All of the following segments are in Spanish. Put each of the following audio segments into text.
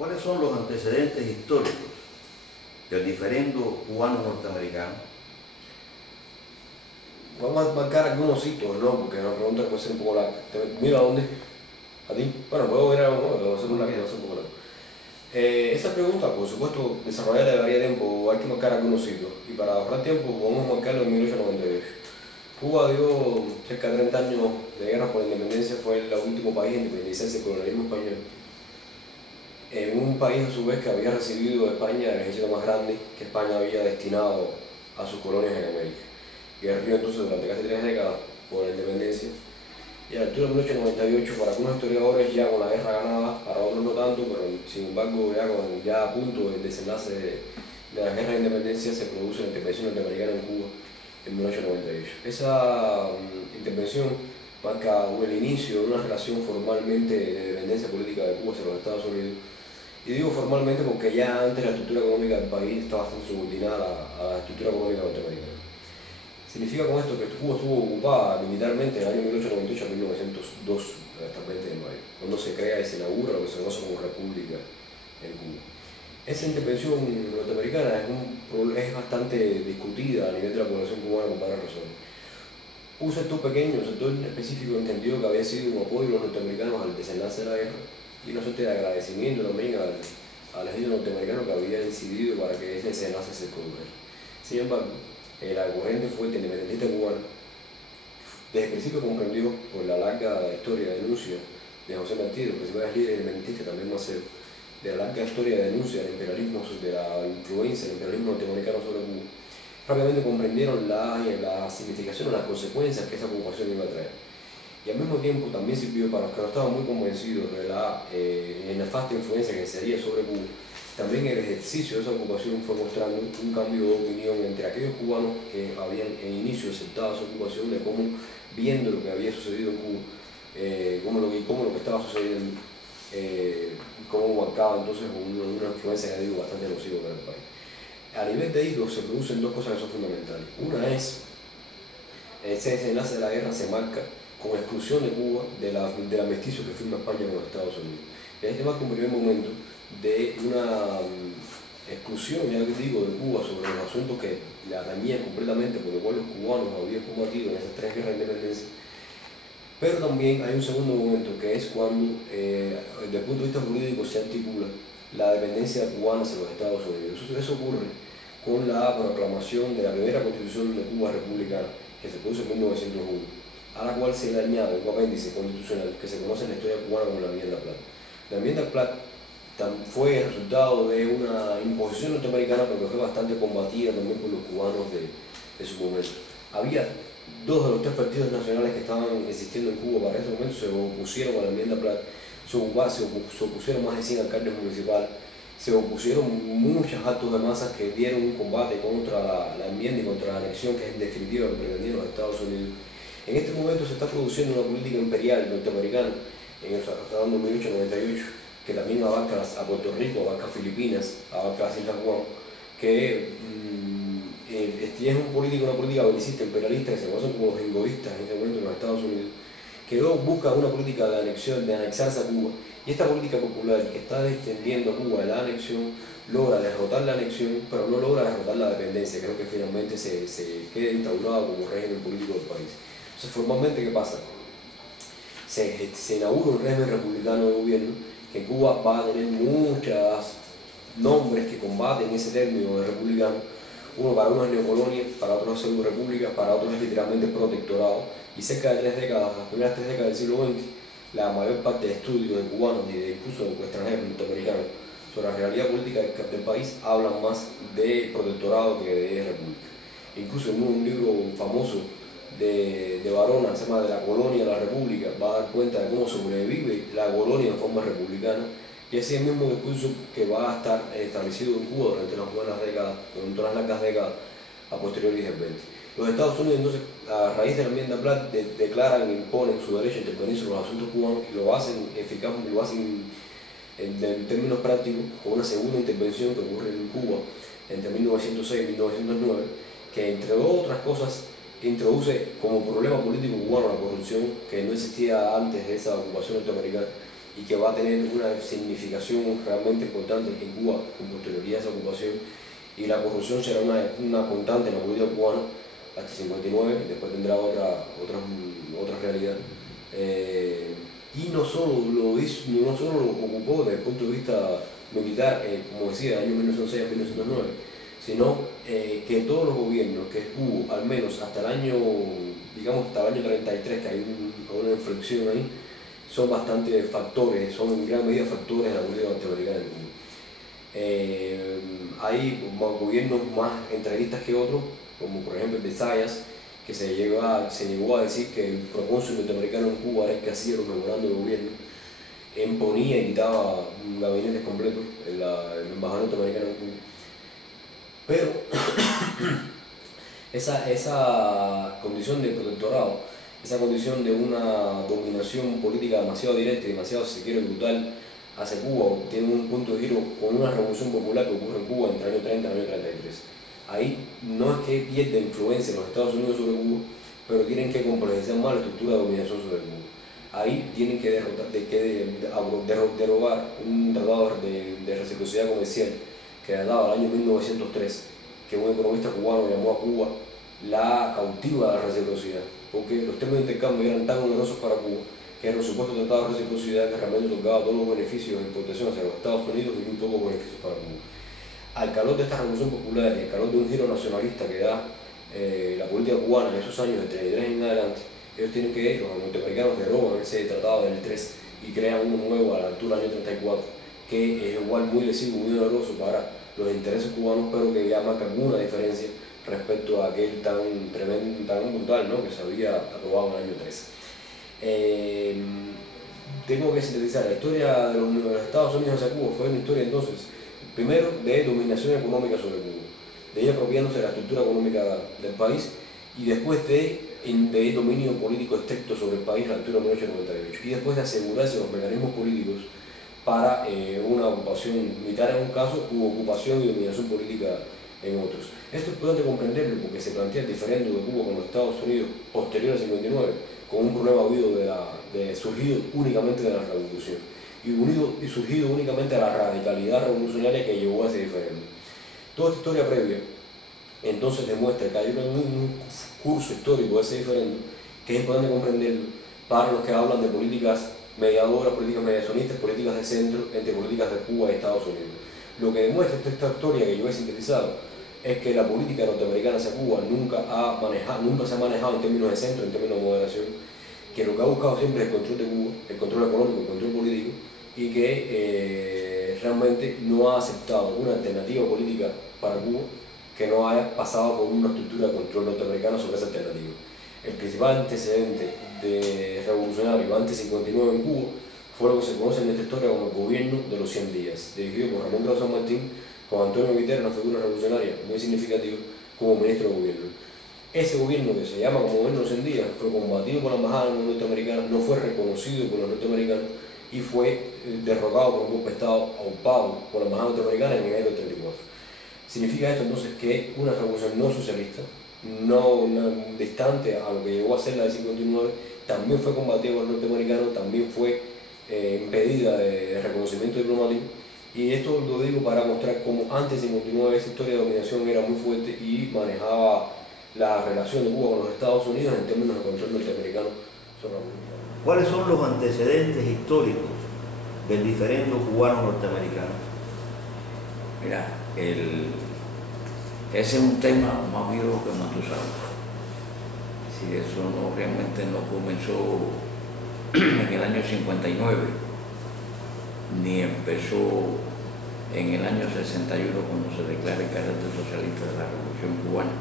¿Cuáles son los antecedentes históricos del diferendo cubano-norteamericano? Vamos a marcar algunos hitos, ¿no? Porque la pregunta puede ser un poco larga. ¿Mira a dónde? ¿A ti? Bueno, puedo ver algo, ¿no? Lo va a hacer un poco largo. Esa pregunta, por supuesto, desarrollarla llevaría tiempo, hay que marcar algunos hitos. Y para ahorrar tiempo, vamos a marcarlo en 1898. Cuba dio cerca de 30 años de guerra por la independencia, fue el último país en independizarse del colonialismo español. En un país a su vez que había recibido de España el ejército más grande que España había destinado a sus colonias en América. Guerreó entonces durante casi 3 décadas por la independencia. Y a la altura de 1898, para algunos historiadores ya con la guerra ganada, para otros no tanto, pero sin embargo ya a punto del desenlace de la guerra de independencia se produce la intervención norteamericana en Cuba en 1898. Esa intervención marca el inicio de una relación formalmente de dependencia política de Cuba hacia los Estados Unidos. Y digo formalmente porque ya antes la estructura económica del país estaba bastante subordinada a la estructura económica norteamericana. Significa con esto que Cuba estuvo ocupada militarmente en el año 1898 a 1902, hasta el 20 de mayo, cuando se crea y se inaugura lo que se conoce como República en Cuba. Esa intervención norteamericana es bastante discutida a nivel de la población cubana por varias razones. Un sector pequeño, un sector específico entendió que había sido un apoyo de los norteamericanos al desenlace de la guerra y una suerte de agradecimiento también al ejército norteamericano que había incidido para que ese desenlace se produjera. Sin embargo, la corriente fuerte independentista cubana desde el principio comprendió por la larga historia de denuncia de José Martí, los principales líderes independentistas, también Maceo, de la larga historia de denuncia del imperialismo, de la influencia del imperialismo norteamericano sobre Cuba, rápidamente comprendieron la significación, las consecuencias que esa ocupación iba a traer. Y al mismo tiempo también sirvió para los que no estaban muy convencidos de la nefasta influencia que se haría sobre Cuba. También el ejercicio de esa ocupación fue mostrando un cambio de opinión entre aquellos cubanos que habían en inicio aceptado esa ocupación, de cómo, viendo lo que había sucedido en Cuba, cómo lo que estaba sucediendo, cómo marcaba entonces una influencia que digo bastante nociva para el país. A nivel de hitos se producen dos cosas que son fundamentales. Una es, ese desenlace de la guerra se marca con exclusión de Cuba del armisticio que firma España con los Estados Unidos. Y ahí se marca un primer momento de una exclusión, ya que digo, de Cuba sobre los asuntos que le atañían completamente, por lo cual los cubanos habían combatido en esas 3 guerras de independencia. Pero también hay un segundo momento, que es cuando, desde el punto de vista jurídico, se articula la dependencia cubana hacia los Estados Unidos. Eso ocurre con la proclamación de la primera constitución de Cuba republicana, que se produce en 1901, a la cual se le añade un apéndice constitucional que se conoce en la historia cubana como la Enmienda Platt. La Enmienda Platt fue el resultado de una imposición norteamericana, pero que fue bastante combatida también por los cubanos de su momento. Había 2 de los 3 partidos nacionales que estaban existiendo en Cuba para ese momento se opusieron a la Enmienda Platt, se opusieron más de 100 alcaldes municipales, se opusieron muchos actos de masas que dieron un combate contra la enmienda y contra la anexión, que es en definitiva lo que pretendían los Estados Unidos. En este momento se está produciendo una política imperial norteamericana, está hablando de 1898, que también abarca a Puerto Rico, abarca a Filipinas, abarca a las Islas Guam, que es una política belicista imperialista que se conocen como los jingoístas en este momento en los Estados Unidos, que luego busca una política de anexión, de anexarse a Cuba, y esta política popular que está defendiendo a Cuba de la anexión logra derrotar la anexión, pero no logra derrotar la dependencia, que es lo que finalmente se queda instaurado como régimen político del país. Entonces, formalmente, ¿qué pasa? Se inaugura un régimen republicano de gobierno, que Cuba va a tener muchos nombres que combaten ese término de republicano. Para unos es neocolonia, para otros es pseudo-república, para otros es literalmente protectorado. Y cerca de 3 décadas, las primeras 3 décadas del siglo XX, la mayor parte de estudios de cubanos y incluso de extranjeros norteamericanos sobre la realidad política del país hablan más de protectorado que de república. Incluso en un libro famoso de Varona, se llama De la colonia a la república, va a dar cuenta de cómo sobrevive la colonia en forma republicana, y ese es el mismo discurso que va a estar establecido en Cuba durante las buenas décadas, durante las largas décadas a posteriori del 20. Los Estados Unidos, entonces, a raíz de la Enmienda Platt, declaran e imponen su derecho a intervenir sobre los asuntos cubanos y lo hacen eficaz, lo hacen en términos prácticos con una segunda intervención que ocurre en Cuba entre 1906 y 1909, que entre otras cosas introduce como problema político cubano la corrupción, que no existía antes de esa ocupación norteamericana, y que va a tener una significación realmente importante en Cuba con posterioridad a esa ocupación, y la corrupción será una constante en la política cubana hasta 59, y después tendrá otra realidad. Y no solo lo ocupó desde el punto de vista militar, como decía, del año 1906 a 1909, sino que todos los gobiernos que hubo, al menos hasta el año, digamos hasta el año 33, que hay una inflexión ahí, son bastante factores, son en gran medida factores de la política norteamericana en Cuba. Hay gobiernos más entreguistas que otros, como por ejemplo el de Zayas, que se llegó a decir que el propósito norteamericano en Cuba era el que hacía los memorandos de gobierno, imponía y quitaba gabinetes completos en la embajada norteamericana en Cuba. Pero esa condición de protectorado, esa condición de una dominación política demasiado directa y demasiado, si se quiere, brutal hacia Cuba, tiene un punto de giro con una revolución popular que ocurre en Cuba entre el año 30 y el año 33. Ahí no es que pierda influencia los Estados Unidos sobre Cuba, pero tienen que complejizar más la estructura de dominación sobre Cuba. Ahí tienen que derogar un tratado de reciprocidad comercial que databa del año 1903, que un economista cubano llamó a Cuba la cautiva de la reciprocidad, porque los términos de intercambio eran tan onerosos para Cuba que era un supuesto tratado de reciprocidad que realmente otorgaba todos los beneficios de importación hacia los Estados Unidos y muy pocos beneficios para Cuba. Al calor de esta revolución popular y al calor de un giro nacionalista que da la política cubana en esos años, de 33 en adelante, ellos tienen que, los norteamericanos derogan ese tratado del 3 y crean uno nuevo a la altura del año 34, que es igual muy lesivo, muy doloroso para los intereses cubanos, pero que ya marca alguna diferencia respecto a aquel tan tremendo, tan brutal, ¿no?, que se había aprobado en el año 13. Tengo que sintetizar, la historia de los Estados Unidos hacia Cuba fue una historia entonces, primero, de dominación económica sobre Cuba, de ella apropiándose de la estructura económica del país, y después de dominio político estricto sobre el país a la altura de 1898, y después de asegurarse los mecanismos políticos para una ocupación militar en un caso, u ocupación y dominación política en otros. Esto es importante comprenderlo porque se plantea el diferendo de Cuba con los Estados Unidos posterior al 59, con un problema surgido únicamente de la revolución y surgido únicamente de la radicalidad revolucionaria que llevó a ese diferendo. Toda esta historia previa entonces demuestra que hay un curso histórico de ese diferendo que es importante comprenderlo para los que hablan de políticas mediadoras, políticas mediacionistas, políticas de centro entre políticas de Cuba y Estados Unidos. Lo que demuestra esta historia que yo he sintetizado es que la política norteamericana hacia Cuba nunca se ha manejado en términos de centro, en términos de moderación, que lo que ha buscado siempre es el control de Cuba, el control económico, el control político, y que realmente no ha aceptado una alternativa política para Cuba que no haya pasado por una estructura de control norteamericano sobre esa alternativa. El principal antecedente de revolucionario antes de 59 en Cuba fue lo que se conoce en esta historia como el gobierno de los 100 días, dirigido por Ramón Grau San Martín, con Antonio Guiterres, una figura revolucionaria muy significativa, como ministro de gobierno. Ese gobierno, que se llama como gobierno de los 100 días, fue combatido por la embajada norteamericana, no fue reconocido por los norteamericanos y fue derrocado por un golpe de Estado aupado por la embajada norteamericana en enero del 34. Significa esto entonces que una revolución no socialista, no distante a lo que llegó a ser la del 59, también fue combatida por los norteamericanos, también fue impedida de reconocimiento diplomático. Y esto lo digo para mostrar cómo antes de 59 esa historia de dominación era muy fuerte y manejaba la relación de Cuba con los Estados Unidos en términos de control norteamericano sobre la política. ¿Cuáles son los antecedentes históricos del diferendo cubano-norteamericano? Mira, ese es un tema más viejo que Matusalén. Si eso realmente no comenzó en el año 59, ni empezó en el año 61 cuando se declara el carácter socialista de la Revolución Cubana.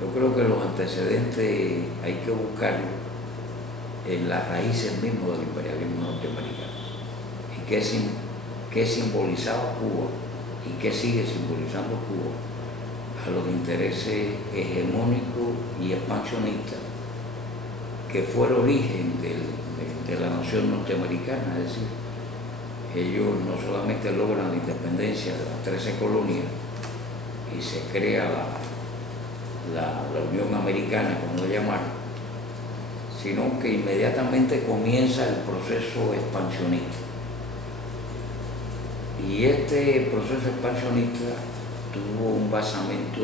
Yo creo que los antecedentes hay que buscarlos en las raíces mismas del imperialismo norteamericano y qué simbolizaba Cuba y qué sigue simbolizando Cuba a los intereses hegemónicos y expansionistas que fue el origen de la nación norteamericana. Es decir, ellos no solamente logran la independencia de las 13 colonias y se crea la Unión Americana, como lo llamaron, sino que inmediatamente comienza el proceso expansionista. Y este proceso expansionista tuvo un basamento,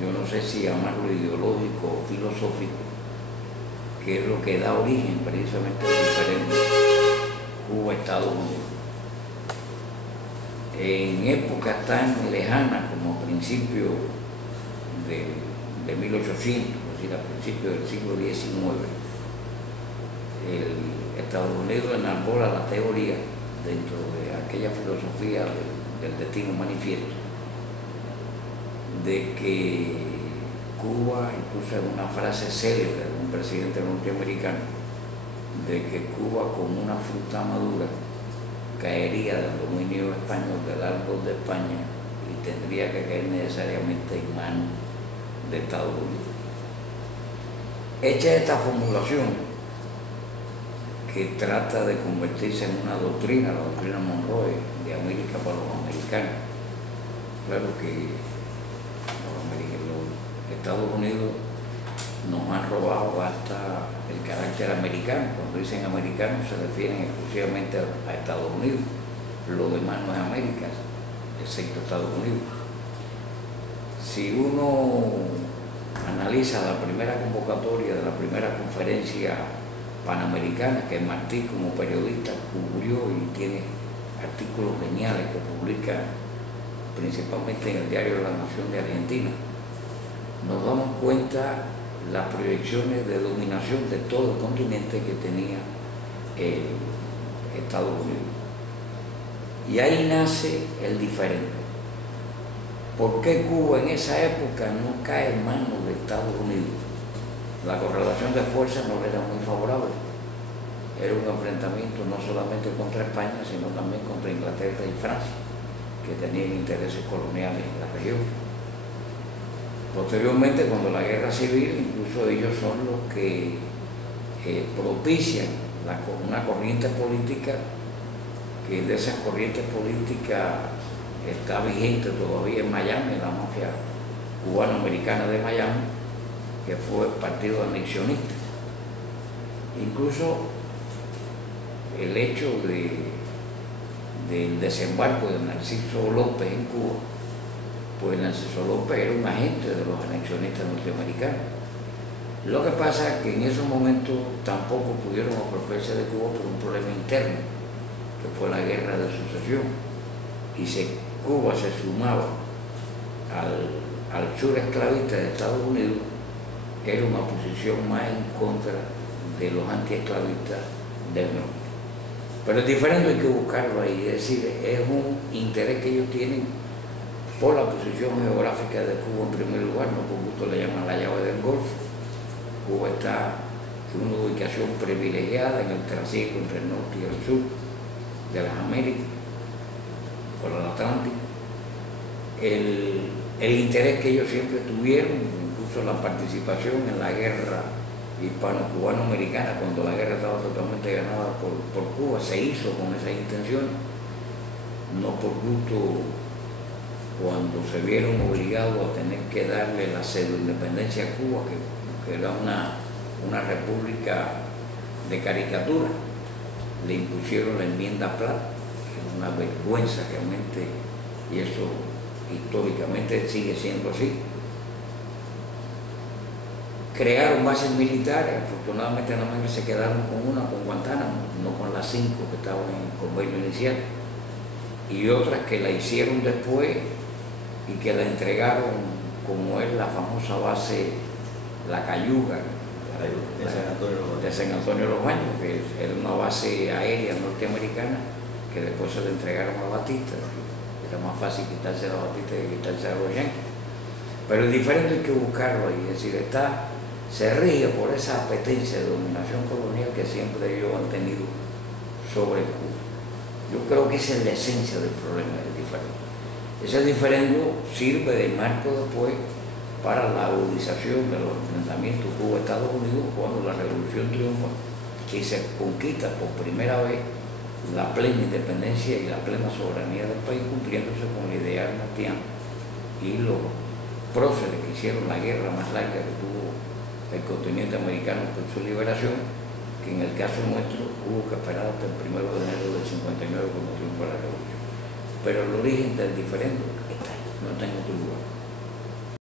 yo no sé si llamarlo ideológico o filosófico, que es lo que da origen precisamente al diferente Cuba-Estados Unidos. En épocas tan lejanas como a principios de 1800, es decir, a principios del siglo XIX, Estados Unidos enarbora la teoría dentro de aquella filosofía del destino manifiesto, de que Cuba, incluso en una frase célebre de un presidente norteamericano, de que Cuba como una fruta madura caería del dominio español, del árbol de España, y tendría que caer necesariamente en manos de Estados Unidos. Hecha esta formulación, que trata de convertirse en una doctrina, la doctrina Monroe, de América para los americanos. Claro que los Estados Unidos nos han robado hasta el carácter americano. Cuando dicen americanos se refieren exclusivamente a Estados Unidos. Lo demás no es América, excepto Estados Unidos. Si uno analiza la primera convocatoria de la primera conferencia panamericana, que Martí como periodista cubrió y tiene artículos geniales que publica principalmente en el diario La Nación de Argentina, nos damos cuenta las proyecciones de dominación de todo el continente que tenía Estados Unidos. Y ahí nace el diferente. ¿Por qué Cuba en esa época no cae en manos de Estados Unidos? La correlación de fuerzas no le era muy favorable. Era un enfrentamiento no solamente contra España, sino también contra Inglaterra y Francia, que tenían intereses coloniales en la región. Posteriormente, cuando la guerra civil, incluso ellos son los que propician una corriente política, que de esas corrientes políticas está vigente todavía en Miami, la mafia cubano-americana de Miami, que fue el partido anexionista. Incluso el hecho del desembarco de Narciso López en Cuba, pues Narciso López era un agente de los anexionistas norteamericanos. Lo que pasa es que en esos momentos tampoco pudieron apropiarse de Cuba por un problema interno, que fue la guerra de sucesión, y Cuba se sumaba al sur esclavista de Estados Unidos. Era una posición más en contra de los antiesclavistas del norte. Pero es diferente, hay que buscarlo ahí, es decir, es un interés que ellos tienen por la posición geográfica de Cuba en primer lugar, no por gusto le llaman la llave del Golfo. Cuba está en una ubicación privilegiada en el trasiego entre el norte y el sur de las Américas, por el Atlántico. El interés que ellos siempre tuvieron, la participación en la guerra hispano-cubano-americana, cuando la guerra estaba totalmente ganada por Cuba, se hizo con esa intención, no por gusto, cuando se vieron obligados a tener que darle la pseudo-independencia a Cuba, que era una república de caricatura, le impusieron la enmienda Platt, que es una vergüenza realmente, y eso históricamente sigue siendo así. Crearon bases militares, afortunadamente nada más se quedaron con Guantánamo, no con las 5 que estaban en el convenio inicial, y otras que la hicieron después y que la entregaron, como es la famosa base La Cayuga, de San Antonio de los Baños, que era una base aérea norteamericana que después se le entregaron a Batista. Era más fácil quitarse a Batista que quitarse a los yanquis. Pero es diferente, hay que buscarlo ahí, es decir, se rige por esa apetencia de dominación colonial que siempre ellos han tenido sobre Cuba. Yo creo que esa es la esencia del problema del diferendo. Ese diferendo sirve de marco después para la agudización de los enfrentamientos Cuba-Estados Unidos cuando la revolución triunfa y se conquista por primera vez la plena independencia y la plena soberanía del país, cumpliéndose con el ideal martiano y los próceres que hicieron la guerra más larga que tuvo el continente americano por su liberación, que en el caso nuestro hubo que esperar hasta el 1 de enero del 59 cuando triunfó la revolución. Pero el origen del diferendo está ahí, no está en